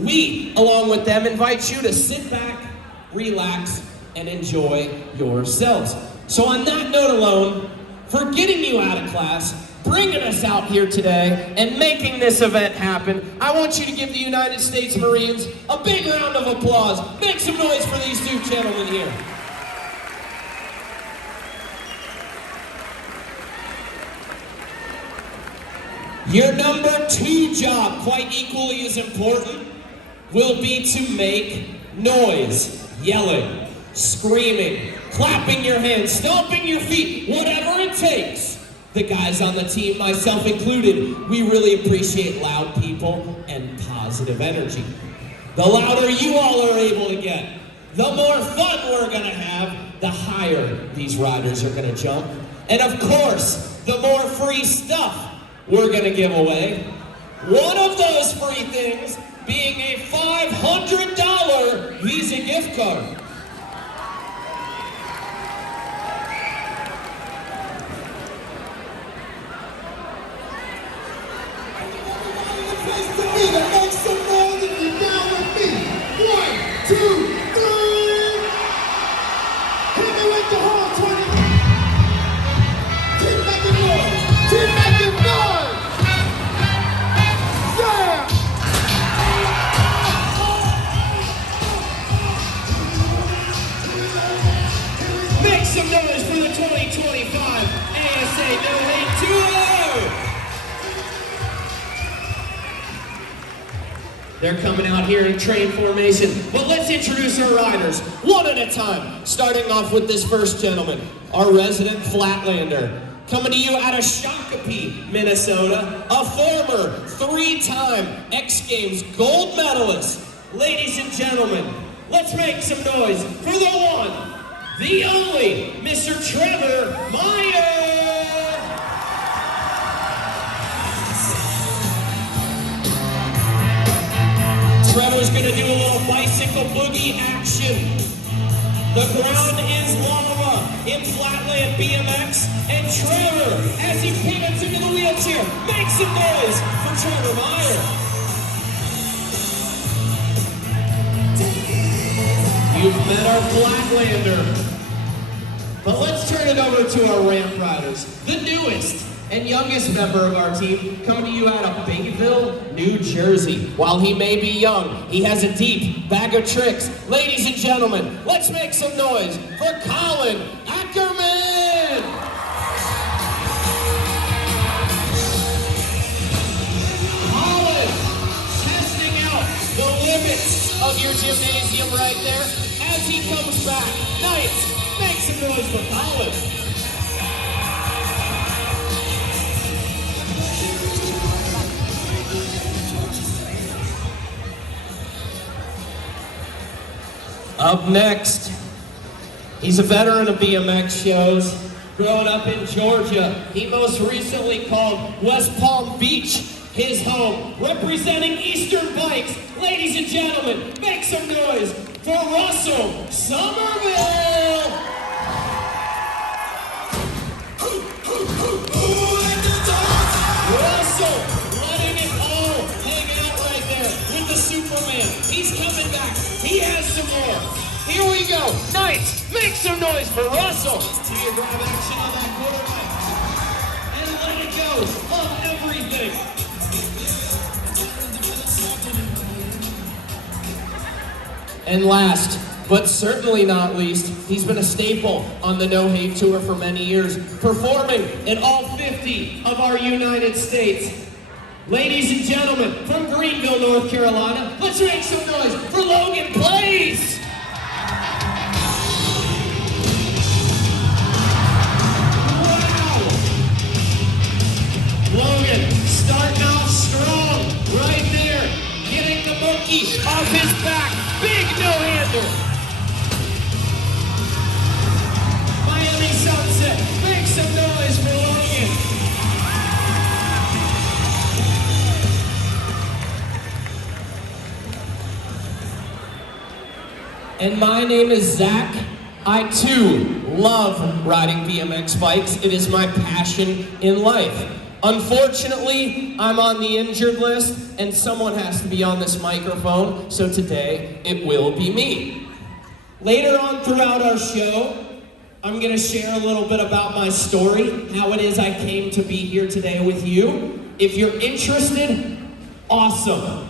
we, along with them, invite you to sit back, relax, and enjoy yourselves. So on that note alone, for getting you out of class, bringing us out here today, and making this event happen, I want you to give the United States Marines a big round of applause. Make some noise for these two gentlemen here. Your number 2 job, quite equally as important, will be to make noise. Yelling, screaming, clapping your hands, stomping your feet, whatever it takes. The guys on the team, myself included, we really appreciate loud people and positive energy. The louder you all are able to get, the more fun we're gonna have, the higher these riders are gonna jump. And of course, the more free stuff we're gonna give away. One of those free things being a $500 Visa gift card. Make some noise if you're down with me. 1, 2, 3. Hit me with the horn, 20. Keep making noise. Keep making noise. Yeah. Make some noise for the 2025 ASA No Hate Tour! They're coming out here in train formation, but let's introduce our riders one at a time, starting off with this first gentleman, our resident Flatlander. Coming to you out of Shakopee, Minnesota, a former 3-time X Games gold medalist. Ladies and gentlemen, let's make some noise for the one, the only, Mr. Trevor Meyer. Trevor's gonna do a little bicycle boogie action. The ground is lava in Flatland BMX, and Trevor, as he pivots into the wheelchair, makes some noise for Trevor Meyer. You've met our Flatlander. But let's turn it over to our ramp riders, the newest and youngest member of our team, coming to you out of Bayville, New Jersey. While he may be young, he has a deep bag of tricks. Ladies and gentlemen, let's make some noise for Colin Ackerman! Colin, testing out the limits of your gymnasium right there as he comes back. Nice, make some noise for Colin. Up next, he's a veteran of BMX shows. Growing up in Georgia, he most recently called West Palm Beach his home, representing Eastern Bikes. Ladies and gentlemen, make some noise for Russell Somerville! Russell, letting it all hang out right there with the Superman. He's coming back. He has some more. Here we go. Nice. Make some noise for Russell. Do you grab action on that quarterback? And let it go on everything. And last, but certainly not least, he's been a staple on the No Hate Tour for many years, performing in all 50 of our United States. Ladies and gentlemen, from Greenville, North Carolina, let's make some noise for Logan Place! Wow! Logan, starting off strong, right there, getting the monkey off his back, big no-hander! Miami Sunset, make some noise for Logan! And my name is Zach. I too love riding BMX bikes. It is my passion in life. Unfortunately, I'm on the injured list, and someone has to be on this microphone, so today it will be me. Later on throughout our show, I'm going to share a little bit about my story, how it is I came to be here today with you. If you're interested, awesome.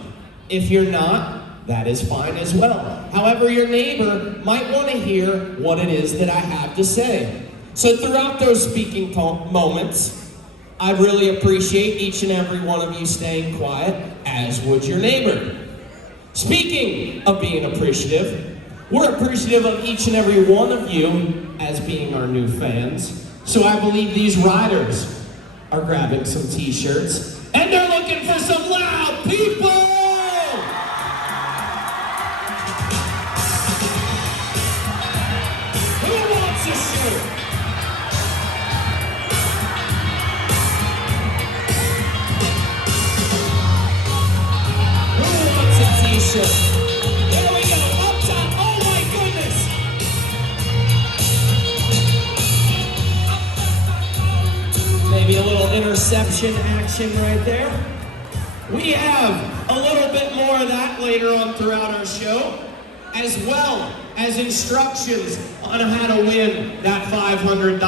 If you're not, that is fine as well. However, your neighbor might want to hear what it is that I have to say. So throughout those speaking moments, I really appreciate each and every one of you staying quiet, as would your neighbor. Speaking of being appreciative, we're appreciative of each and every one of you as being our new fans. So I believe these riders are grabbing some t-shirts and they're looking for some loud people! Who wants a shirt? Who wants a t-shirt? There we go, up top. Oh my goodness! Maybe a little interception action right there. We have a little bit more of that later on throughout our show, as well as instructions on how to win that $500.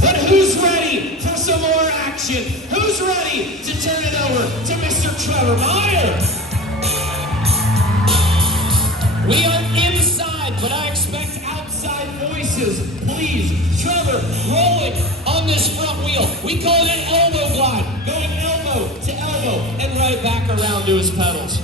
But who's ready for some more action? Who's ready to turn it over to Mr. Trevor Meyer? We are inside, but I expect outside voices. Please, Trevor, rolling on this front wheel. We call it an elbow glide, going elbow to elbow and right back around to his pedals.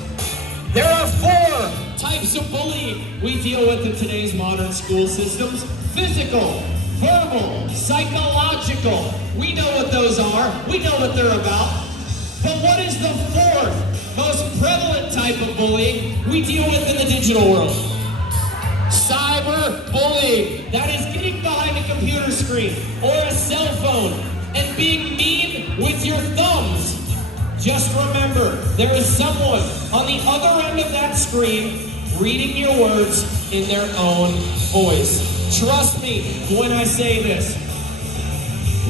There are 4 types of bullying we deal with in today's modern school systems. Physical, verbal, psychological. We know what those are. We know what they're about. But what is the 4th most prevalent type of bullying we deal with in the digital world? Cyber bullying. That is getting behind a computer screen or a cell phone and being mean with your thumbs. Just remember, there is someone on the other end of that screen reading your words in their own voice. Trust me when I say this.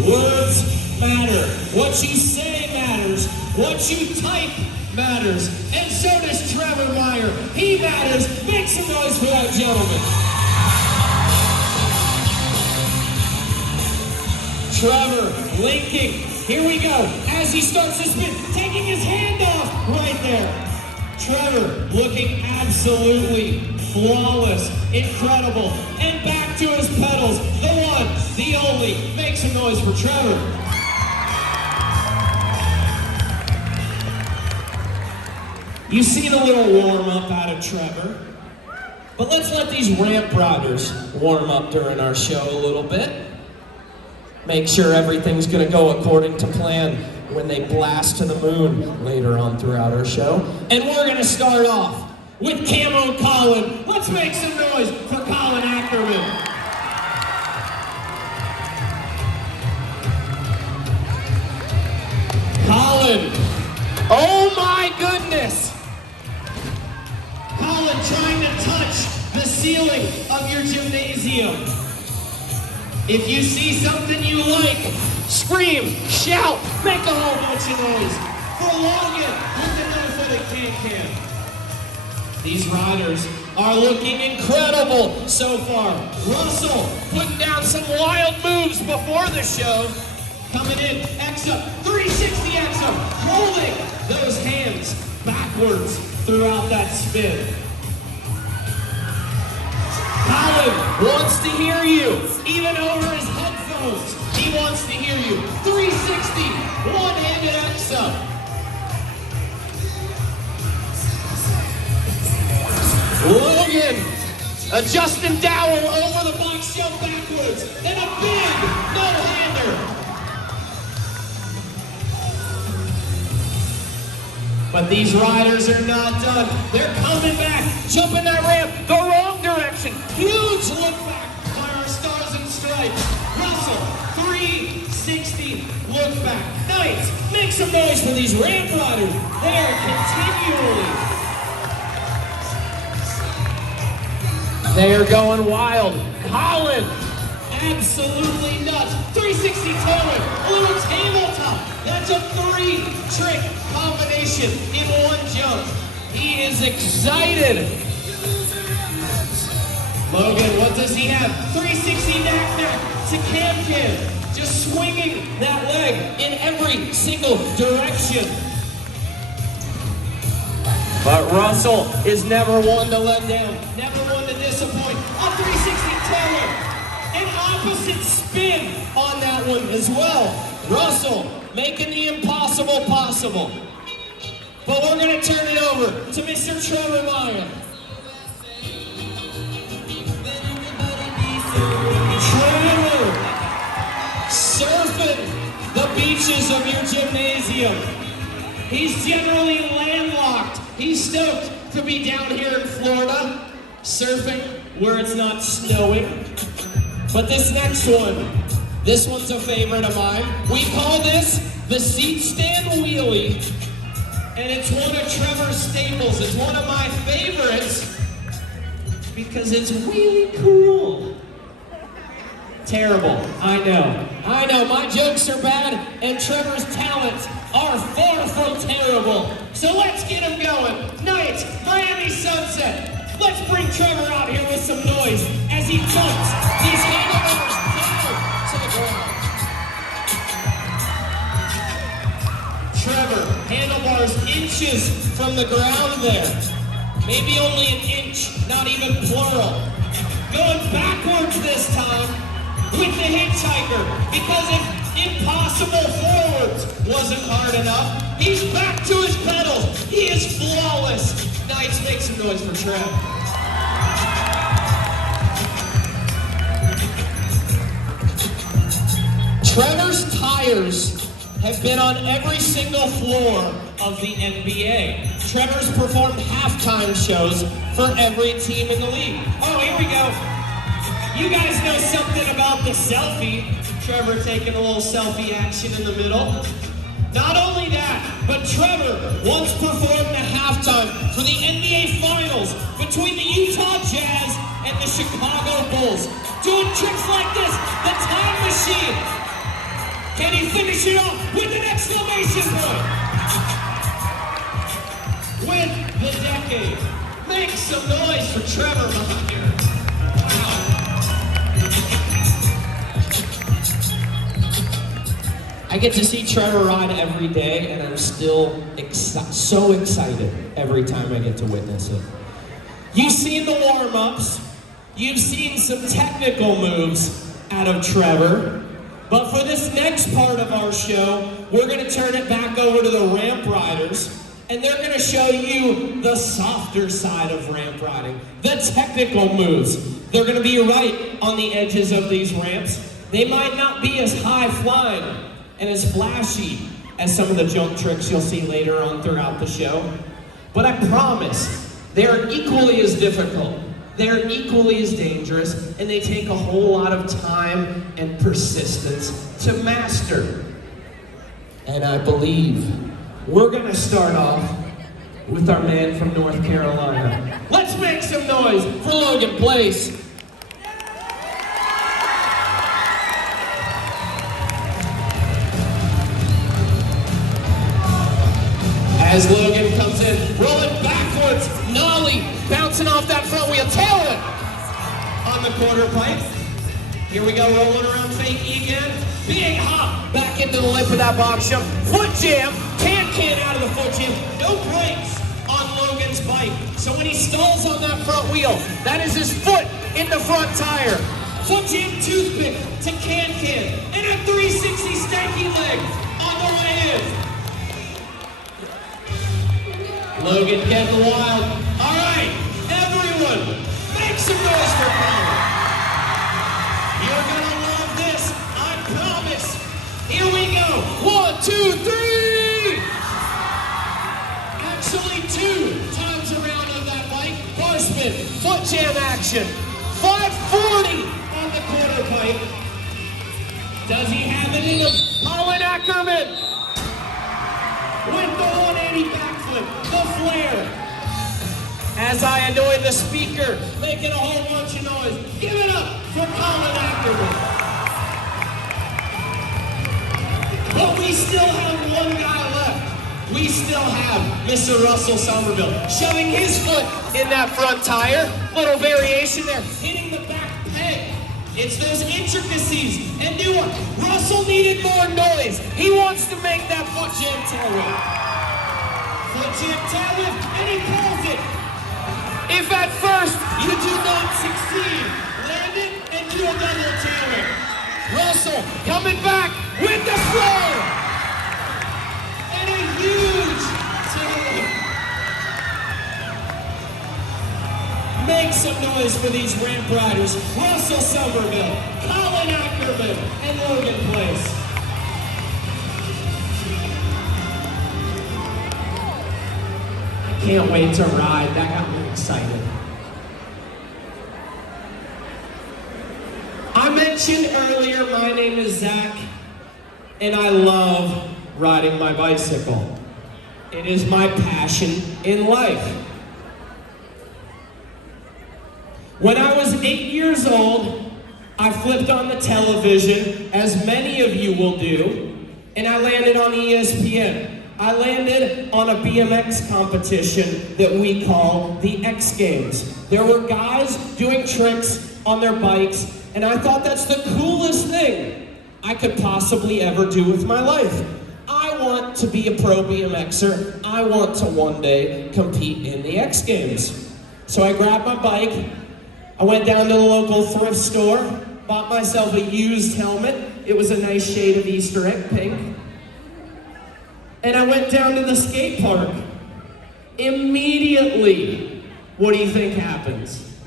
Words matter. What you say matters. What you type matters. And so does Trevor Meyer. He matters. Make some noise for that gentleman. Trevor linking. Here we go. As he starts to spin, taking his hand off right there. Trevor looking absolutely flawless, incredible, and back to his pedals. The one, the only. Make some noise for Trevor. You've seen a little warm-up out of Trevor, but let's let these ramp riders warm up during our show a little bit. Make sure everything's gonna go according to plan when they blast to the moon later on throughout our show. And we're gonna start off with Camo Colin. Let's make some noise for Colin Ackerman. Colin, oh my goodness! Colin trying to touch the ceiling of your gymnasium. If you see something you like, scream, shout, make a whole bunch of noise. Prolong it with the no-footed can-can. These riders are looking incredible so far. Russell putting down some wild moves before the show. Coming in, X-up, 360 X-up, holding those hands backwards throughout that spin. Colin wants to hear you, even over his headphones. He wants to hear you. 360, one-handed X-up. Logan adjusting Dowell over the box shelf backwards, and a big no-hander. But these riders are not done. They're coming back, jumping that ramp the wrong direction. Huge look back by our Stars and Stripes. Russell, 360 look back. Nice. Make some noise for these ramp riders. They are continually. They are going wild. Colin, absolutely nuts. 360 tailwind, a little tabletop. That's a 3-trick combination in one jump. He is excited. Logan, what does he have? 360 knack-knack to can-can. Just swinging that leg in every single direction. But Russell is never one to let down, never one to disappoint. A 360 tailwind, an opposite spin on that one as well. Russell making the impossible possible. But we're gonna turn it over to Mr. Trevor Meyer. Trevor, surfing the beaches of your gymnasium. He's generally landlocked. He's stoked to be down here in Florida, surfing where it's not snowing. But this next one, this one's a favorite of mine. We call this the seat stand wheelie, and it's one of Trevor's staples. It's one of my favorites because it's really cool. Terrible, I know, my jokes are bad and Trevor's talents are far from terrible. So let's get him going. Night, Miami sunset. Let's bring Trevor out here with some noise as he bumps these handlebars down to the ground. Trevor, handlebars inches from the ground there. Maybe only an inch, not even plural. Going backwards this time with the hitchhiker, because if impossible forwards wasn't hard enough, he's back to his pedals. He is flawless. Knights, make some noise for Trev. Trevor's tires have been on every single floor of the NBA. Trevor's performed halftime shows for every team in the league. Oh, here we go. You guys know something about the selfie. Trevor taking a little selfie action in the middle. Not only that, but Trevor once performed a halftime for the NBA Finals between the Utah Jazz and the Chicago Bulls. Doing tricks like this, the time machine. Can he finish it off with an exclamation point? With the decade. Make some noise for Trevor Meyer. I get to see Trevor ride every day, and I'm still so excited every time I get to witness it. You've seen the warm-ups. You've seen some technical moves out of Trevor. But for this next part of our show, we're going to turn it back over to the ramp riders, and they're going to show you the softer side of ramp riding, the technical moves. They're going to be right on the edges of these ramps. They might not be as high-flying and as flashy as some of the jump tricks you'll see later on throughout the show. But I promise, they're equally as difficult, they're equally as dangerous, and they take a whole lot of time and persistence to master. And I believe we're gonna start off with our man from North Carolina. Let's make some noise for Logan Place. As Logan comes in, rolling backwards, nollie, bouncing off that front wheel, tailwind on the quarter pipe. Here we go, rolling around fakie again. Big hop back into the lip of that box jump. Foot jam, can out of the foot jam. No brakes on Logan's bike. So when he stalls on that front wheel, that is his foot in the front tire. Foot jam toothpick to can, and a 360 stanky leg on the way in. Logan getting wild. All right, everyone, make some noise for Connor. You're gonna love this, I promise. Here we go. 1, 2, 3. Actually, 2 times around on that bike. Bar spin, foot jam action. 540 on the quarter pipe. Does he have it in him? Colin Ackerman with the 180 backflip, the flare. As I annoy the speaker, making a whole bunch of noise. Give it up for Colin Ackerman. But we still have one guy left. We still have Mr. Russell Somerville shoving his foot in that front tire. Little variation there, hitting the back peg. It's those intricacies and new one. Russell needed more noise. He wants to make that foot jam tail whip. Foot jam tail whip, and he pulls it. If at first you do not succeed, land it and do a double tail whip. Russell coming back with the flow. And a huge tail whip. Make some noise for these ramp riders. Russell Somerville, Colin Ackerman, and Logan Place. I can't wait to ride. That got me excited. I mentioned earlier, my name is Zach, and I love riding my bicycle. It is my passion in life. When I was 8 years old, I flipped on the television, as many of you will do, and I landed on ESPN. I landed on a BMX competition that we call the X Games. There were guys doing tricks on their bikes, and I thought that's the coolest thing I could possibly ever do with my life. I want to be a pro BMXer. I want to one day compete in the X Games. So I grabbed my bike, I went down to the local thrift store, bought myself a used helmet. It was a nice shade of Easter egg pink. And I went down to the skate park. Immediately, what do you think happens?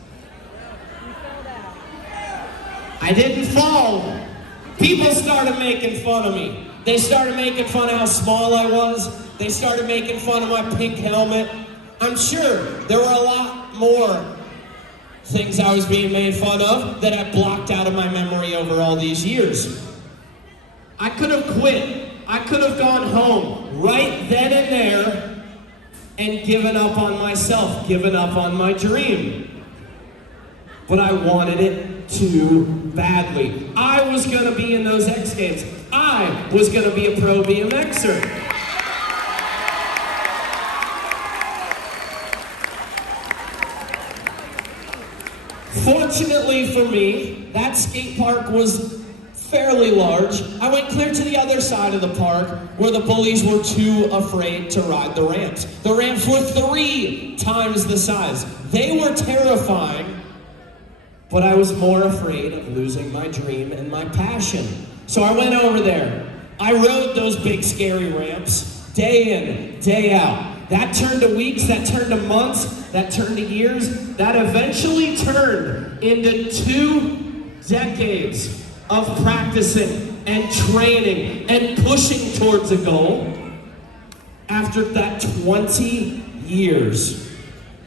I didn't fall. People started making fun of me. They started making fun of how small I was. They started making fun of my pink helmet. I'm sure there were a lot more things I was being made fun of that I blocked out of my memory over all these years. I could have quit. I could have gone home right then and there and given up on myself, given up on my dream. But I wanted it too badly. I was gonna be in those X Games. I was gonna be a pro BMXer. Fortunately for me, that skate park was fairly large. I went clear to the other side of the park where the bullies were too afraid to ride the ramps. The ramps were 3 times the size. They were terrifying, but I was more afraid of losing my dream and my passion. So I went over there. I rode those big scary ramps day in, day out. That turned to weeks, that turned to months, that turned to years, that eventually turned into 2 decades of practicing and training and pushing towards a goal. After that 20 years,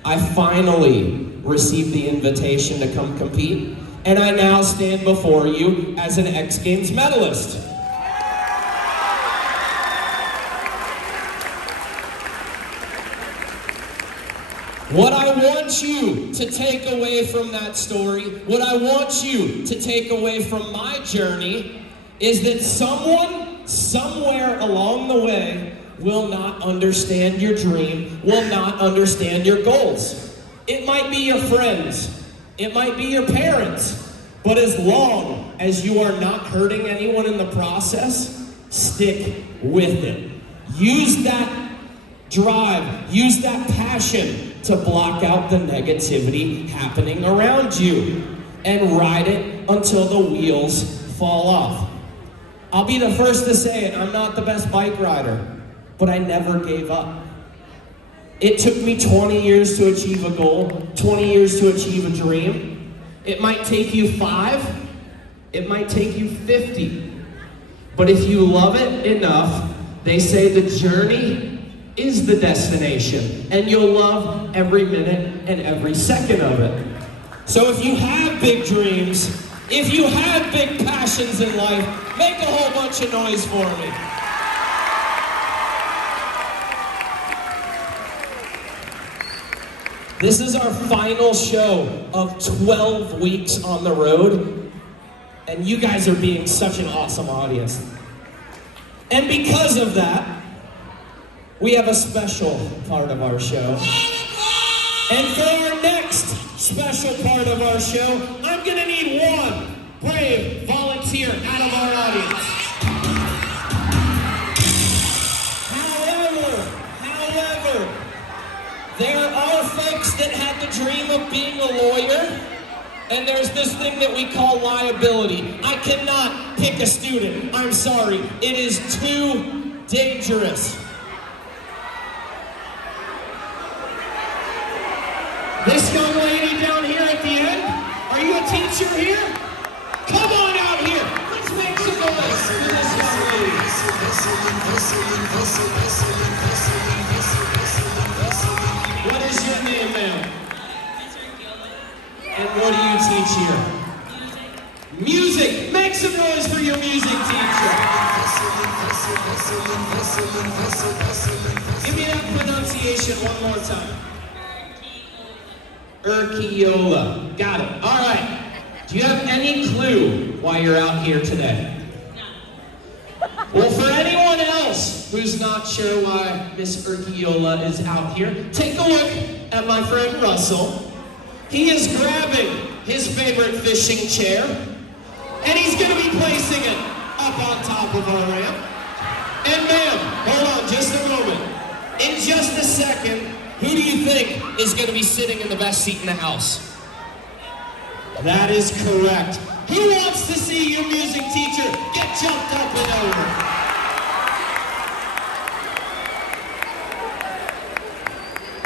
I finally received the invitation to come compete, and I now stand before you as an X Games medalist. What I want you to take away from that story, what I want you to take away from my journey, is that someone, somewhere along the way, will not understand your dream, will not understand your goals. It might be your friends, it might be your parents, but as long as you are not hurting anyone in the process, stick with it. Use that drive, use that passion to block out the negativity happening around you and ride it until the wheels fall off. I'll be the first to say it, I'm not the best bike rider, but I never gave up. It took me 20 years to achieve a goal, 20 years to achieve a dream. It might take you 5, it might take you 50, but if you love it enough, they say the journey is the destination, and you'll love every minute and every second of it. So if you have big dreams, if you have big passions in life, make a whole bunch of noise for me. This is our final show of 12 weeks on the road, and you guys are being such an awesome audience. And because of that, we have a special part of our show. And for our next special part of our show, I'm gonna need one brave volunteer out of our audience. However, there are folks that had the dream of being a lawyer, and there's this thing that we call liability. I cannot pick a student. I'm sorry. It is too dangerous. This young lady down here at the end, are you a teacher here? Come on out here. Let's make some noise for this young lady. What is your name, ma'am? And what do you teach here? Music. Make some noise for your music teacher. Give me that pronunciation one more time. Urquiola. Got it. All right. Do you have any clue why you're out here today? No. Well, for anyone else who's not sure why Miss Urquiola is out here, take a look at my friend Russell. He is grabbing his favorite fishing chair, and he's going to be placing it up on top of our ramp. And ma'am, hold on just a moment. In just a second, who do you think is going to be sitting in the best seat in the house? That is correct. Who wants to see your music teacher get jumped up and over?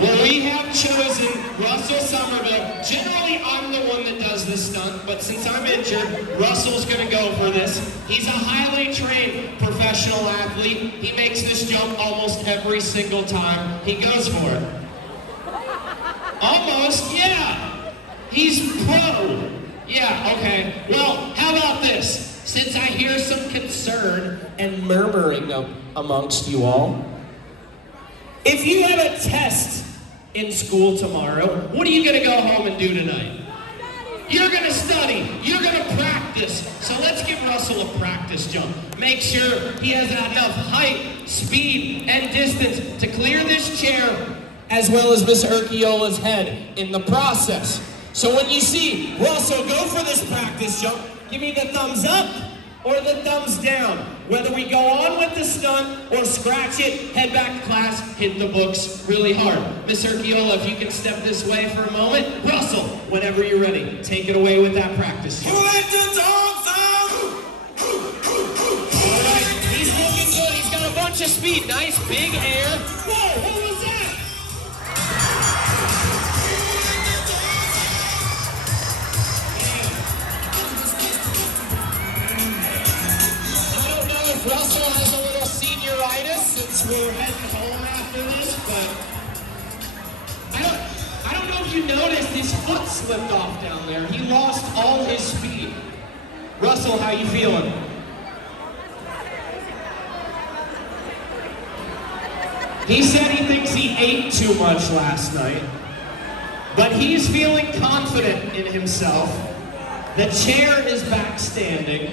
Well, we have chosen Russell Somerville. Generally, I'm the one that does this stunt, but since I'm injured, Russell's going to go for this. He's a highly trained professional athlete. He makes this jump almost every single time he goes for it. Almost, yeah. He's pro. Yeah, okay. Well, how about this? Since I hear some concern and murmuring amongst you all, if you have a test in school tomorrow, what are you going to go home and do tonight? You're going to study. You're going to practice. So let's give Russell a practice jump. Make sure he has enough height, speed, and distance to clear this chair, as well as Miss Urquiola's head in the process. So when you see Russell go for this practice jump, give me the thumbs up or the thumbs down. Whether we go on with the stunt or scratch it, head back to class, hit the books really hard. Miss Urquiola, if you can step this way for a moment. Russell, whenever you're ready, take it away with that practice jump. All right, he's looking good. He's got a bunch of speed. Nice big air. Whoa, what was that? Russell has a little senioritis since we're heading home after this, but I don't know if you noticed his foot slipped off down there. He lost all his speed. Russell, how you feeling? He said he thinks he ate too much last night, but he's feeling confident in himself. The chair is back standing.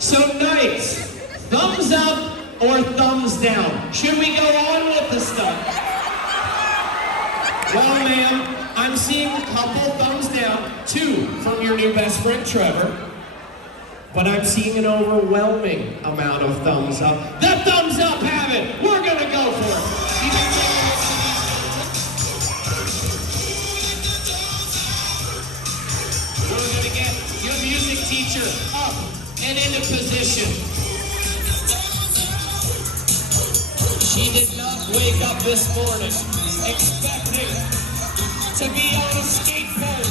So Knights, thumbs up or thumbs down? Should we go on with the stunt? Well, ma'am, I'm seeing a couple thumbs down, 2 from your new best friend, Trevor. But I'm seeing an overwhelming amount of thumbs up. The thumbs up have it! We're gonna go for it! You can go We're gonna get your music teacher up and into position. She did not wake up this morning expecting to be on a skateboard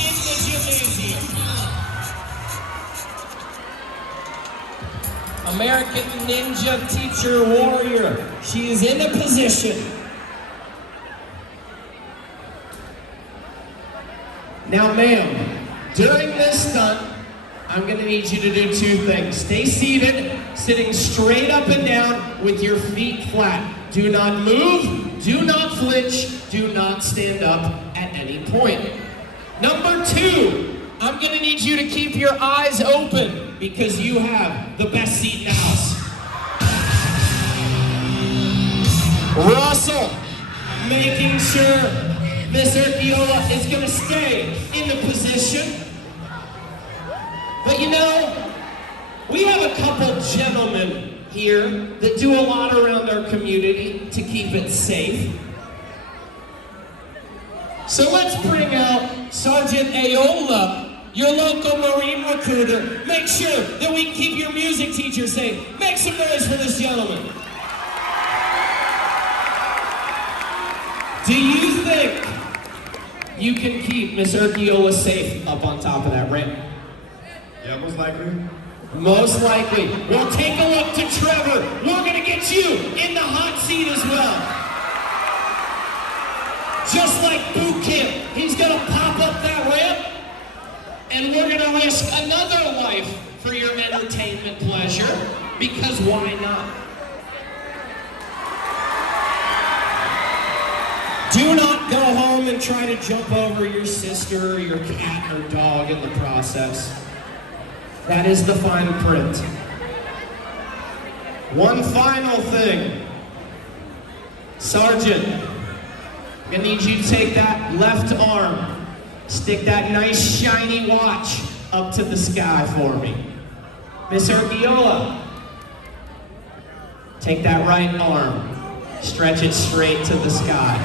in the gymnasium. American Ninja Teacher Warrior. She is in a position. Now, ma'am, during this stunt, I'm going to need you to do 2 things. Stay seated, sitting straight up and down with your feet flat. Do not move, do not flinch, do not stand up at any point. Number 2, I'm going to need you to keep your eyes open because you have the best seat in the house. Russell making sure Miss Urquiola is going to stay in the position. But you know, we have a couple gentlemen here that do a lot around our community to keep it safe. So let's bring out Sergeant Aola, your local Marine recruiter. Make sure that we can keep your music teacher safe. Make some noise for this gentleman. Do you think you can keep Miss Urquiola safe up on top of that ramp? Yeah, most likely. Most likely. Well, take a look to Trevor. We're going to get you in the hot seat as well. Just like boot camp, he's going to pop up that ramp, and we're going to risk another life for your entertainment pleasure, because why not? Do not go home and try to jump over your sister or your cat or dog in the process. That is the fine print. One final thing. Sergeant, I'm gonna need you to take that left arm, stick that nice shiny watch up to the sky for me. Miss Urquiola, take that right arm, stretch it straight to the sky.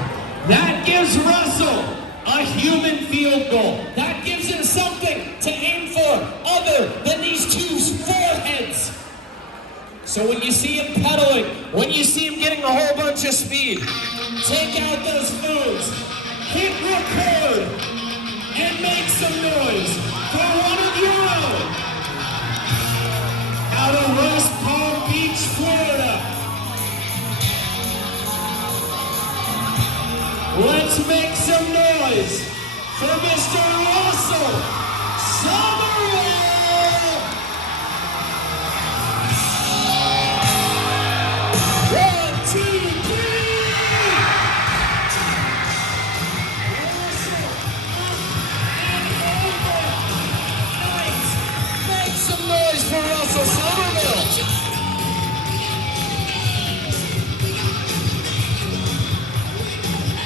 That gives Russell a human field goal. That gives him something to aim for other than these two foreheads. So when you see him pedaling, when you see him getting a whole bunch of speed, take out those phones, hit record, and make some noise for one of your own. Out of West Palm Beach, Florida. Let's make some noise for Mr. Russell Somerville! 1, 2, 3! Russell up and over. Nice. Make some noise for Russell Somerville!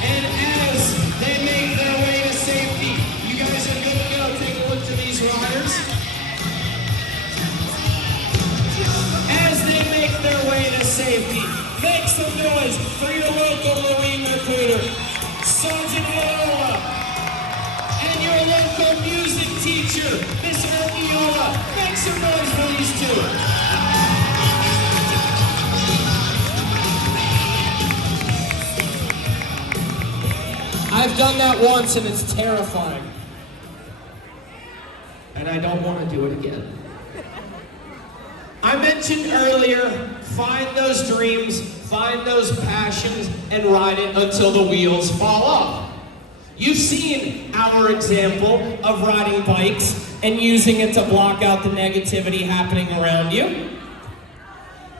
And as they make their way to safety, you guys are good to go. Take a look to these riders. As they make their way to safety, make some noise for your local Marine recruiter, Sergeant Aola, and your local music teacher, Miss Urquiola. Make some noise for these two. I've done that once and it's terrifying. And I don't want to do it again. I mentioned earlier, find those dreams, find those passions, and ride it until the wheels fall off. You've seen our example of riding bikes and using it to block out the negativity happening around you.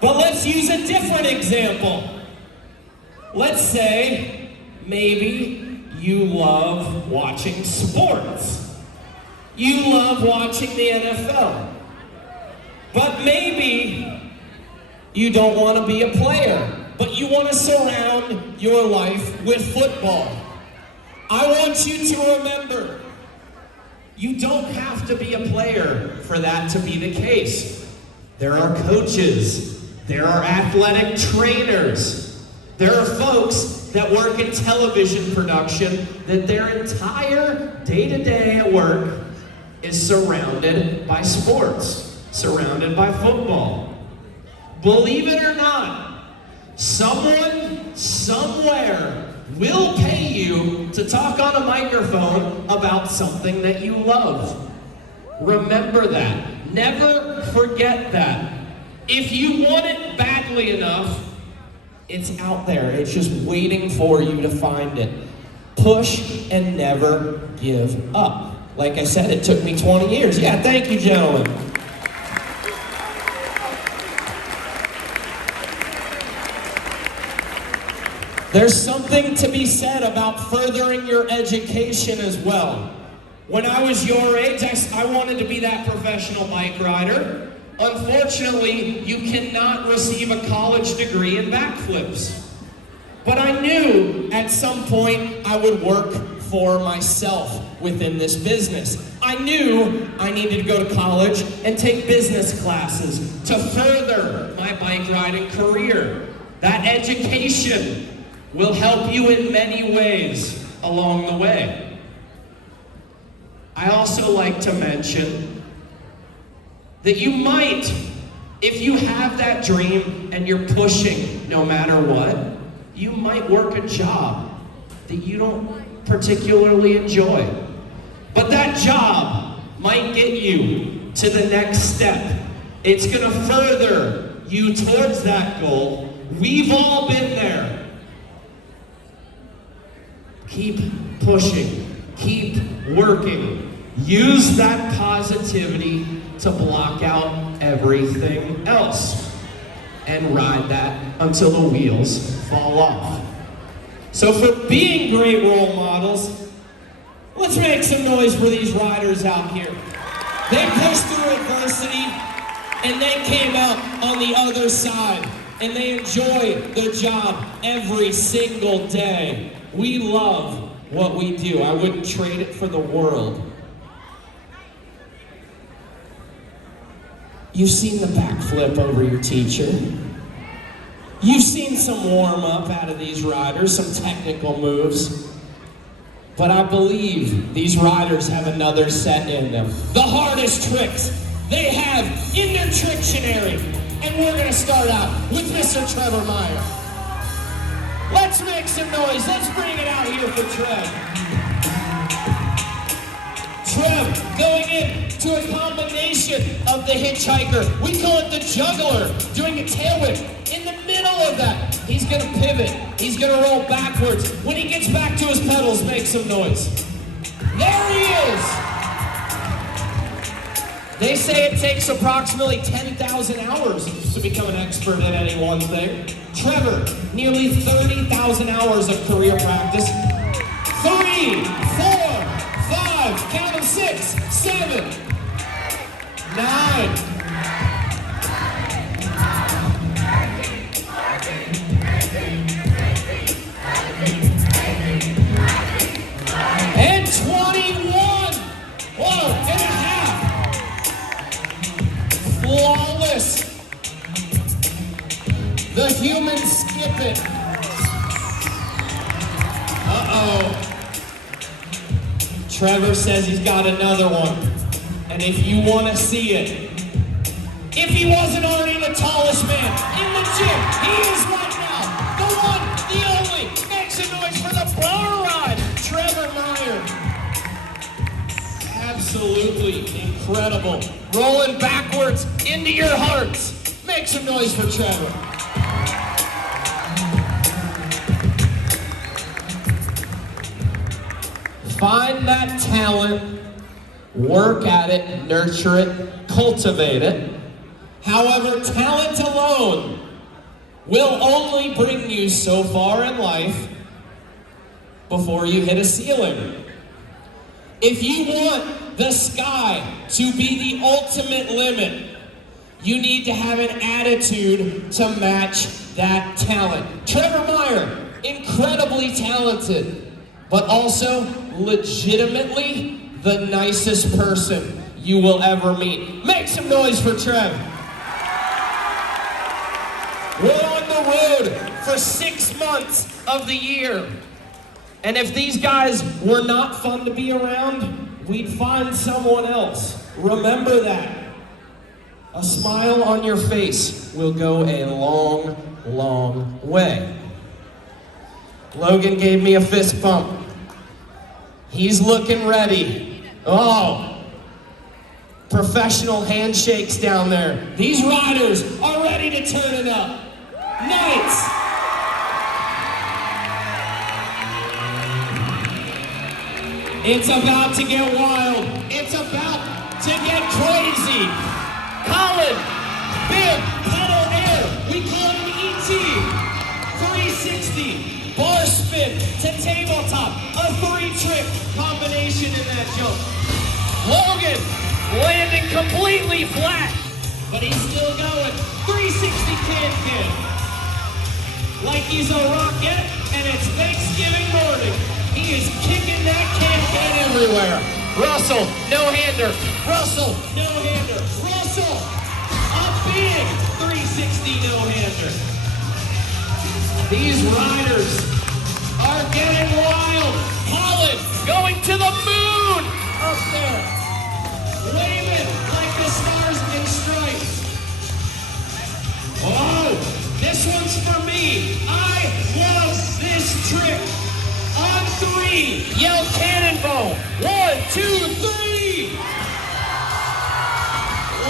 But let's use a different example. Let's say maybe you love watching sports. You love watching the NFL. But maybe you don't want to be a player, but you want to surround your life with football. I want you to remember, you don't have to be a player for that to be the case. There are coaches, there are athletic trainers, there are folks that work in television production that their entire day-to-day at work is surrounded by sports, surrounded by football. Believe it or not, someone, somewhere, will pay you to talk on a microphone about something that you love. Remember that. Never forget that. If you want it badly enough, it's out there. It's just waiting for you to find it. Push and never give up. Like I said, it took me 20 years. Yeah, thank you, gentlemen. There's something to be said about furthering your education as well. When I was your age, I wanted to be that professional bike rider. Unfortunately, you cannot receive a college degree in backflips. But I knew at some point I would work for myself within this business. I knew I needed to go to college and take business classes to further my bike riding career. That education will help you in many ways along the way. I also like to mention that you might, if you have that dream and you're pushing no matter what, you might work a job that you don't particularly enjoy. But that job might get you to the next step. It's gonna further you towards that goal. We've all been there. Keep pushing, keep working. Use that positivity to block out everything else and ride that until the wheels fall off. So for being great role models, let's make some noise for these riders out here. They pushed through adversity and they came out on the other side and they enjoy their job every single day. We love what we do. I wouldn't trade it for the world. You've seen the backflip over your teacher. You've seen some warm up out of these riders, some technical moves. But I believe these riders have another set in them. The hardest tricks they have in their Trictionary. And we're gonna start out with Mr. Trevor Meyer. Let's make some noise. Let's bring it out here for Trev. Trev going in to a combination of the hitchhiker. We call it the juggler, doing a tail whip. In the middle of that, he's gonna pivot. He's gonna roll backwards. When he gets back to his pedals, make some noise. There he is. They say it takes approximately 10,000 hours to become an expert at any one thing. Trevor, nearly 30,000 hours of career practice. 3, 4, 5, count them, 6, 7, 9. And 21. Whoa, and a half. Flawless. The human skip it. Uh-oh. Trevor says he's got another one. And if you want to see it, if he wasn't already the tallest man in the gym, he is right now. The one, the only. Make some noise for the bar ride, Trevor Meyer. Absolutely incredible. Rolling backwards into your hearts. Make some noise for Trevor. Find that talent, work at it, nurture it, cultivate it. However, talent alone will only bring you so far in life before you hit a ceiling. If you want the sky to be the ultimate limit, you need to have an attitude to match that talent. Trevor Meyer, incredibly talented, but also legitimately the nicest person you will ever meet. Make some noise for Trev. We're on the road for 6 months of the year. And if these guys were not fun to be around, we'd find someone else. Remember that. A smile on your face will go a long, long way. Logan gave me a fist bump. He's looking ready. Oh, professional handshakes down there. These riders are ready to turn it up. Knights. It's about to get wild. It's about to get crazy. Colin, big pedal air. We call it an ET. 360, bar spin to tabletop. A 3-trick combination in that jump. Logan landing completely flat, but he's still going. 360 can. like he's a rocket, and it's Thanksgiving morning. He is kicking that can everywhere. Russell, no-hander. Russell, no-hander. Russell, a big 360 no-hander. These riders are getting wild. Colin going to the moon up there. Waving like the stars and stripes. Oh, this one's for me. I love this trick. On 3, yell cannonball. 1, 2, 3.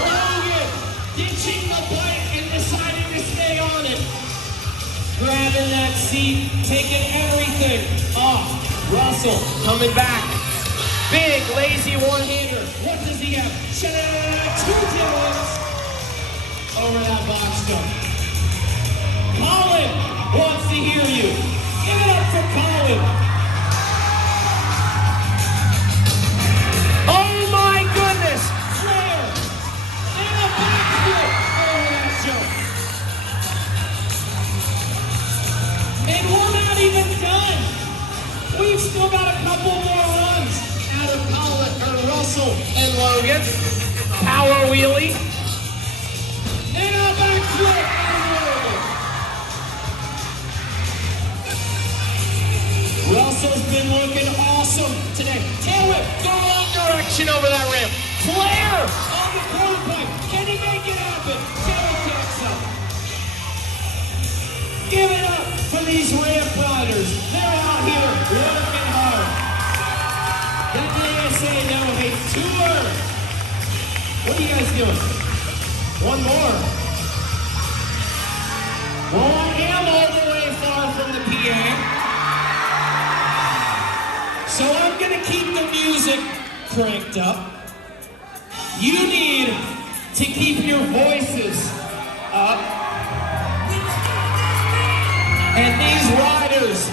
Logan ditching the bike and deciding to stay on it. Grabbing that seat, taking everything off. Russell coming back. Big lazy one-hander. What does he have? 2 tails over that box jump. Colin wants to hear you. Give it up for Colin. Oh my goodness! Flair! And a backflip over that jump. And we're not even done. We've still got a couple more runs out of Colin, or Russell and Logan. Power wheelie. And a backflip over Logan. Russell's been looking awesome today. Tail whip, go wrong direction over that ramp. Flair on the quarter pipe. Can he make it happen? Tail kicks up. Give it up for these ramp riders. They're out here working hard. That ASA no-hate tour. What are you guys doing? One more. Well, I am all the way far from the PA. So I'm gonna keep the music cranked up. You need to keep your voices up. And these riders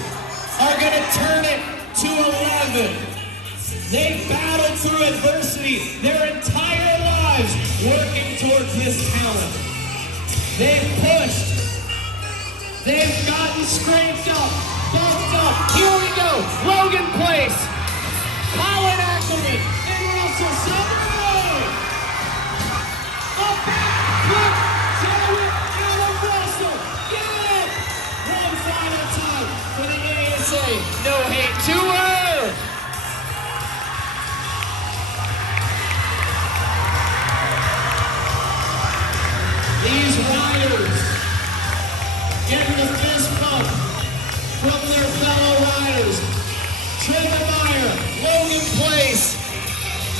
are gonna turn it to 11. They've battled through adversity their entire lives working towards this talent. They've pushed. They've gotten scraped up, bumped up. Here we go. Logan Place. Colin Ackerman and Russell Somerville. A backflip tailwhip out of Russell. Get it! One final time for the ASA no-hate tour. These riders getting the fist pump from their fellow riders. Trevor Meyer, Logan Place,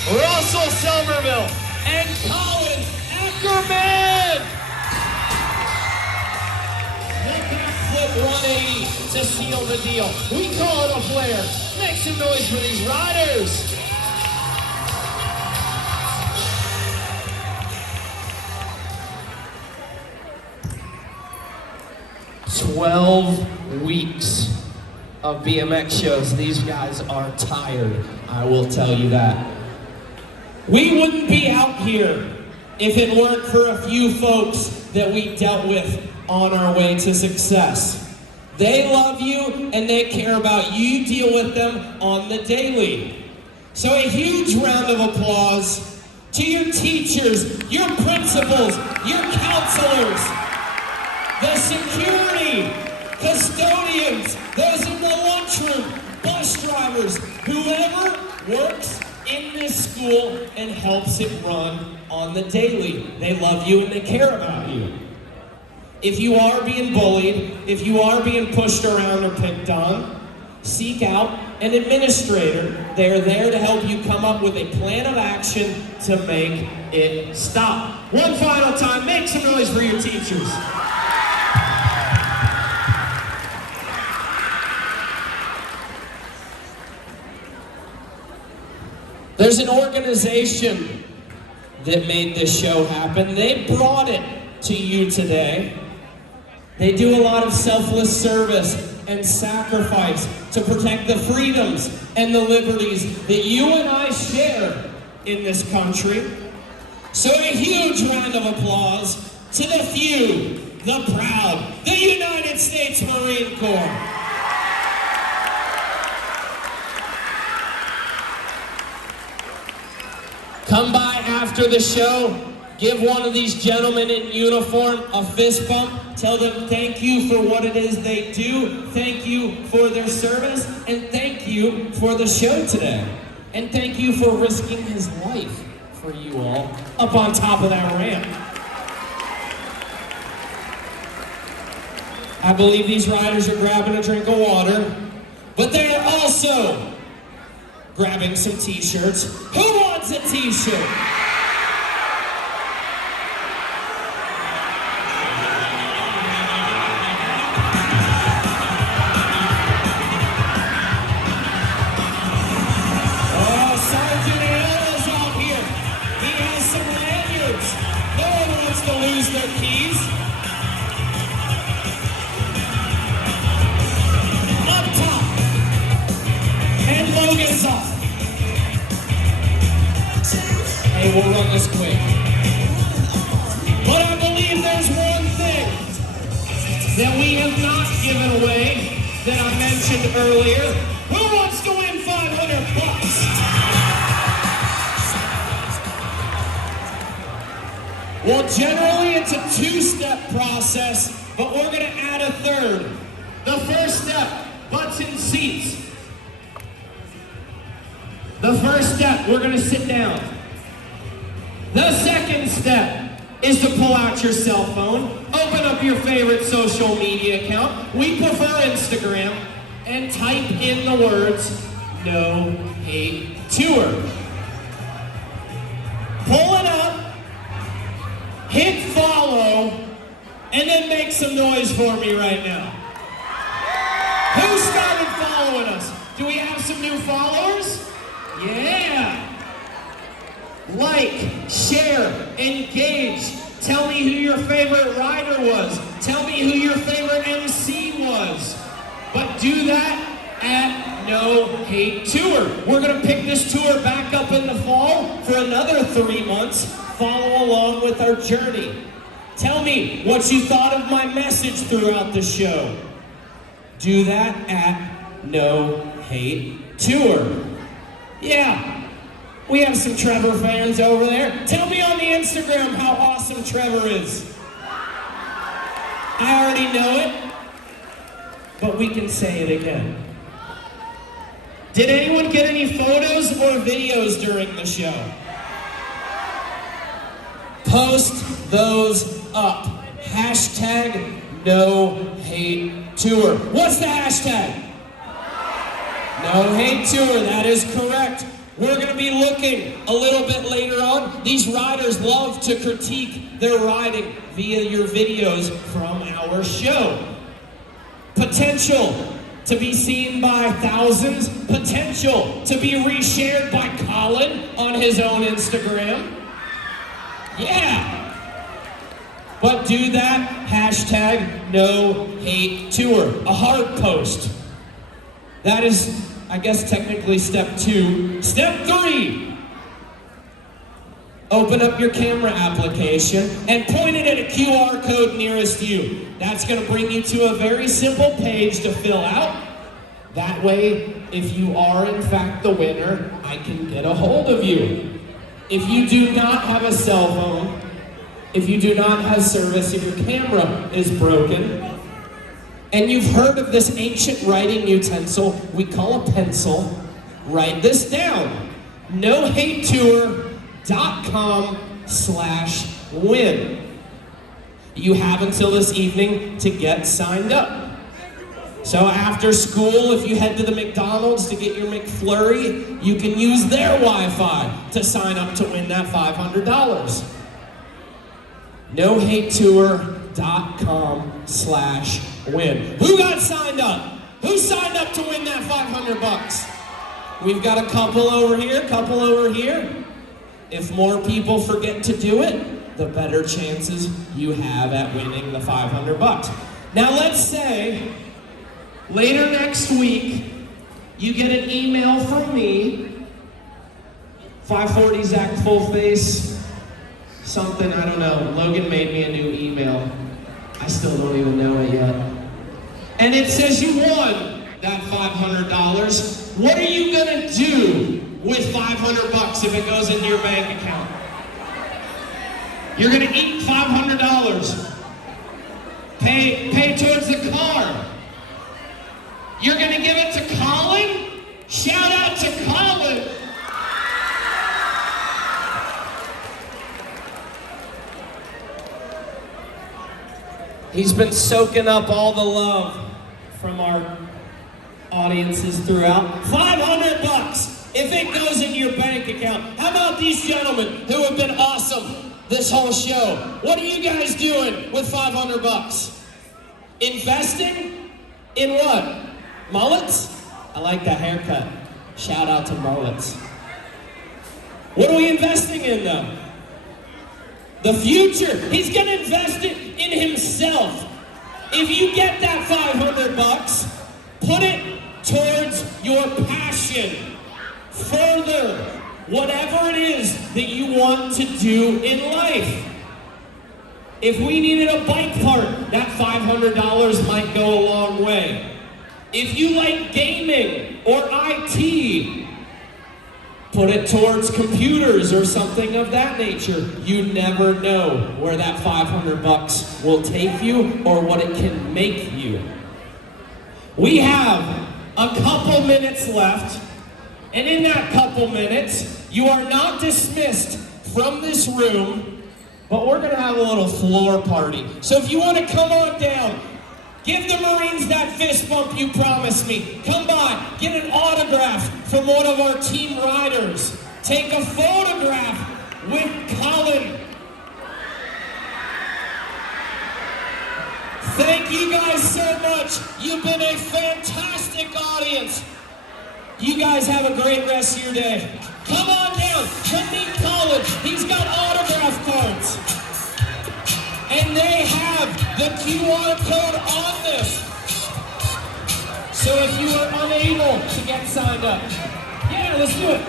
Russell Somerville, and Colin Ackerman. The backflip 180 to seal the deal. We call it a flare. Make some noise for these riders. "12 weeks of BMX shows. These guys are tired, I will tell you that. We wouldn't be out here if it weren't for a few folks that we dealt with on our way to success. They love you and they care about you. You deal with them on the daily. So a huge round of applause to your teachers, your principals, your counselors, the security, custodians, those in the lunchroom, bus drivers, whoever works in this school and helps it run on the daily. They love you and they care about you. If you are being bullied, if you are being pushed around or picked on, seek out an administrator. They are there to help you come up with a plan of action to make it stop. One final time, make some noise for your teachers. There's an organization that made this show happen. They brought it to you today. They do a lot of selfless service and sacrifice to protect the freedoms and the liberties that you and I share in this country. So a huge round of applause to the few the proud, the United States Marine Corps. Come by after the show, give one of these gentlemen in uniform a fist bump, tell them thank you for what it is they do, thank you for their service, and thank you for the show today. And thank you for risking his life for you all up on top of that ramp. I believe these riders are grabbing a drink of water, but they are also grabbing some t-shirts. Who wants a t-shirt? Oh, Sergeant Ayala's out here. He has some lanyards. No one wants to lose their keys. Up top. And Logan's off. Hey, we'll run this quick. But I believe there's one thing that we have not given away that I mentioned earlier. Who wants to win $500? Well, generally it's a two-step process, but we're gonna add a third. The first step, butts in seats. The first step, we're gonna sit down. The second step is to pull out your cell phone, open up your favorite social media account, we prefer Instagram, and type in the words, No Hate Tour. Pull it up, hit follow, and then make some noise for me right now. Who started following us? Do we have some new followers? Yeah. Like, share, engage. Tell me who your favorite rider was. Tell me who your favorite MC was. But do that at No Hate Tour. We're gonna pick this tour back up in the fall for another 3 months. Follow along with our journey. Tell me what you thought of my message throughout the show. Do that at No Hate Tour. Yeah. We have some Trevor fans over there. Tell me on the Instagram how awesome Trevor is. I already know it, but we can say it again. Did anyone get any photos or videos during the show? Post those up. Hashtag No Hate Tour. What's the hashtag? No Hate Tour, that is correct. We're going to be looking a little bit later on. These riders love to critique their riding via your videos from our show. Potential to be seen by thousands. Potential to be reshared by Colin on his own Instagram. Yeah. But do that, hashtag No Hate Tour. A hard post. That is, I guess, technically step 2. Step 3, open up your camera application and point it at a QR code nearest you. That's gonna bring you to a very simple page to fill out. That way, if you are in fact the winner, I can get a hold of you. If you do not have a cell phone, if you do not have service, if your camera is broken, and you've heard of this ancient writing utensil we call a pencil, write this down. NoHateTour.com/win. You have until this evening to get signed up. So after school, if you head to the McDonald's to get your McFlurry, you can use their Wi-Fi to sign up to win that $500. NoHateTour.com/win. Who got signed up? Who signed up to win that $500? We've got a couple over here, couple over here. If more people forget to do it, the better chances you have at winning the $500. Now let's say later next week, you get an email from me, 540 Zach Fullface, something, I don't know. Logan made me a new email. I still don't even know it yet. And it says you won that $500. What are you gonna do with $500 if it goes into your bank account? You're gonna eat $500. Pay towards the car. You're gonna give it to Colin? Shout out to Colin. He's been soaking up all the love from our audiences throughout. $500 if it goes into your bank account. How about these gentlemen who have been awesome this whole show? What are you guys doing with $500? Investing in what? Mullets? I like that haircut. Shout out to mullets. What are we investing in though? The future. He's gonna invest it in himself. If you get that $500, put it towards your passion. Further, whatever it is that you want to do in life. If we needed a bike part, that $500 might go a long way. If you like gaming or IT, put it towards computers or something of that nature. You never know where that $500 will take you or what it can make you. We have a couple minutes left, and in that couple minutes, you are not dismissed from this room, but we're gonna have a little floor party. So if you wanna come on down, give the Marines that fist bump you promised me. Come by, get an autograph from one of our team riders. Take a photograph with Colin. Thank you guys so much. You've been a fantastic audience. You guys have a great rest of your day. Come on down, come meet Colin. He's got autograph cards. And they have the QR code on them. So if you are unable to get signed up, yeah, let's do it.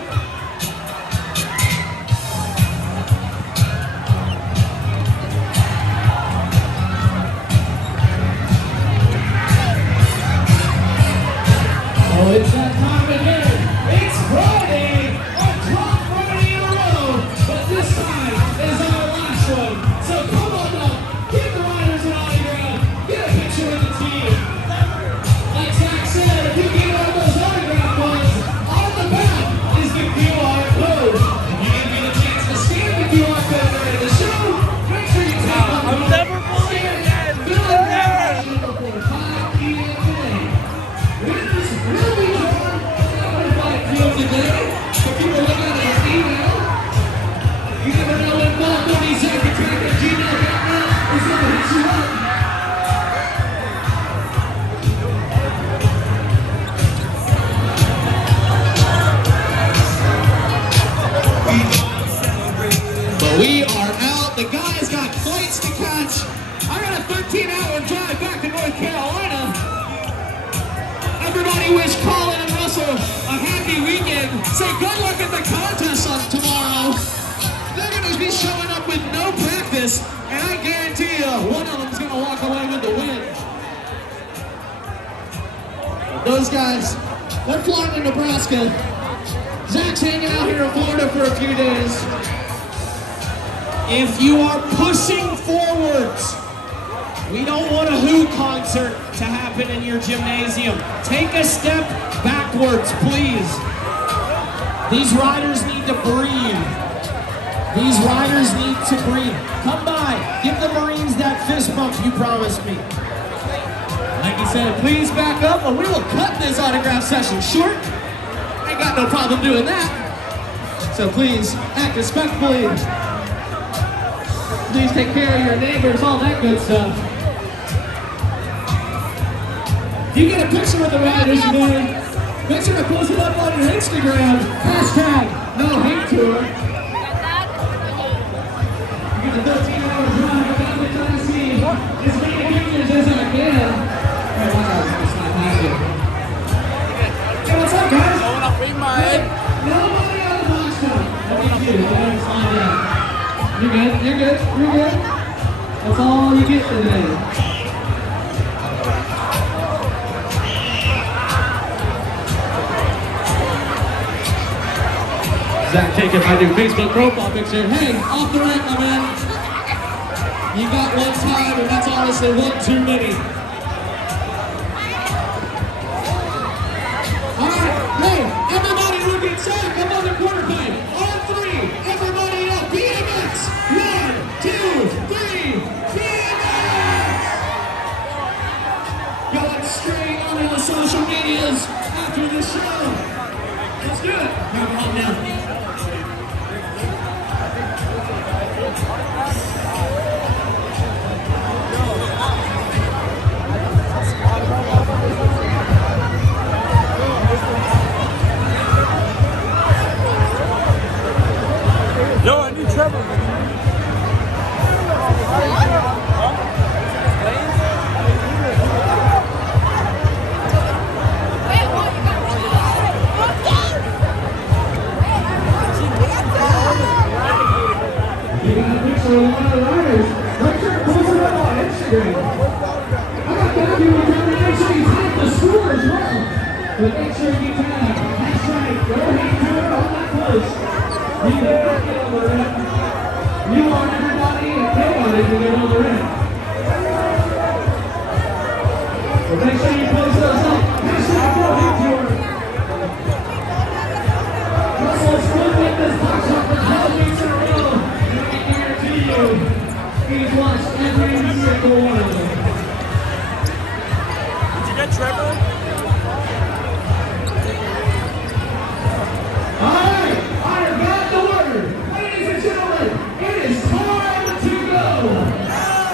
Oh, it's that time again. It's Friday, a drop Friday in a row, but this time is our last one. So come on up, give the riders an autograph, get a picture with the team. Like Zach said, if you get one of those autograph ones, on the back is the QR code. If you didn't get a chance to scan the QR code during the show, make sure you take one. I'm never pulling it again. Before 5 p.m. today. Winners will be drawn by field today. So people look at his email. You never know when Bob Money's secretary at gmail.com is going to hit you up. But we are out. The guys got flights to catch. I got a 13-hour drive back to North Carolina. Everybody wish Colin and Russell a happy weekend. Say good luck at the contest on tomorrow. They're going to be showing up with no practice, and I guarantee you one of them's going to walk away with the win. Those guys, they're flying to Nebraska. Zach's hanging out here in Florida for a few days. If you are pushing forwards, we don't want a Who concert to happen in your gymnasium. Take a step backwards, please. These riders need to breathe. These riders need to breathe. Come by, give the Marines that fist bump you promised me. Like he said, please back up or we will cut this autograph session short. Ain't got no problem doing that. So please, act respectfully. Please take care of your neighbors, all that good stuff. You get a picture with the riders today. Make sure to post it up on your Instagram. Hashtag no hate tour. You get the 13-hour drive back to Tennessee. As many pictures as I can. Alright, watch out. It's not happening. Hey, what's up, guys? I want to bring my head. Nobody on the box top. What do you do? You're good? You're good? You're good? That's all you get today. Zach, taking my new Facebook profile picture. Hey, off the rack, my man. You got one time, and that's honestly one too many. All right, hey, everybody look at Zach. I'm on the quarter pipe. On three, everybody up. BMX. 1, 2, 3. BMX. Going straight onto the social medias after the show. Let's do it. Grab it home now. Yo, I need Trevor. But make sure you tag. That's right. Go ahead, do it on that post. You never get on the rim. You want everybody and nobody to get on the rim. So make sure you post those up. Hashtag go ahead, Jordan. Russell's good with this box up for 12 weeks in a row. And I guarantee you, he's watched every single one of them. Did you get Trevor? Alright, I have got the word. Ladies and gentlemen, it is time to go.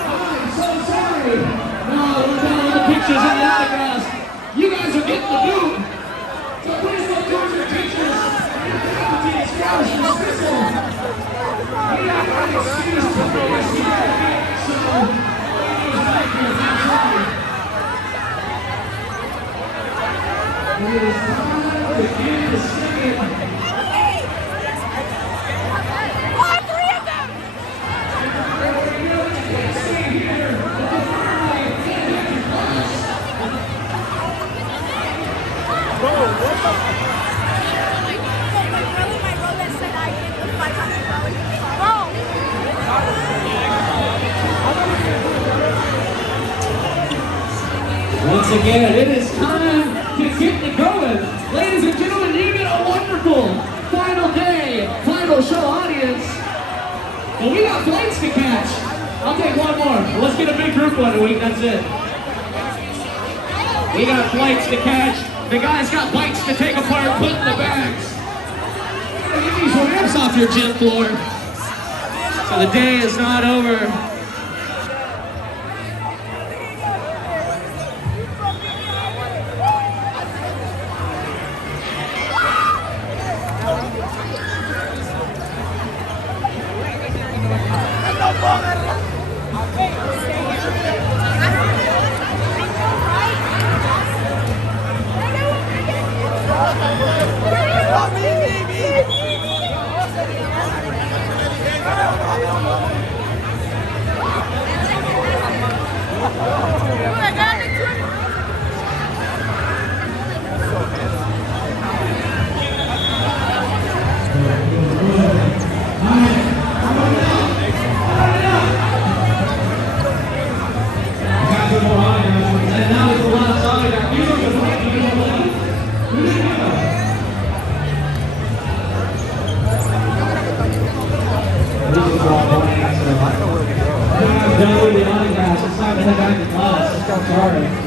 I'm so sorry. No, we're down with the pictures and the autographs. You guys are getting the boot. So please don't lose your teachers and your faculty and scholars dismissal. We have an excuse to finish here. So, ladies, thank you. That's right. It is time to begin the singing. Once again, it is time to get it going. Ladies and gentlemen, you get a wonderful final day, final show audience. And we got flights to catch. I'll take one more. Let's get a big group one a week, that's it. We got flights to catch. The guys got bikes to take apart, put in the bags. Get these ramps off your gym floor. So the day is not over. Done with the autographs. It's time to head back to class. Sorry.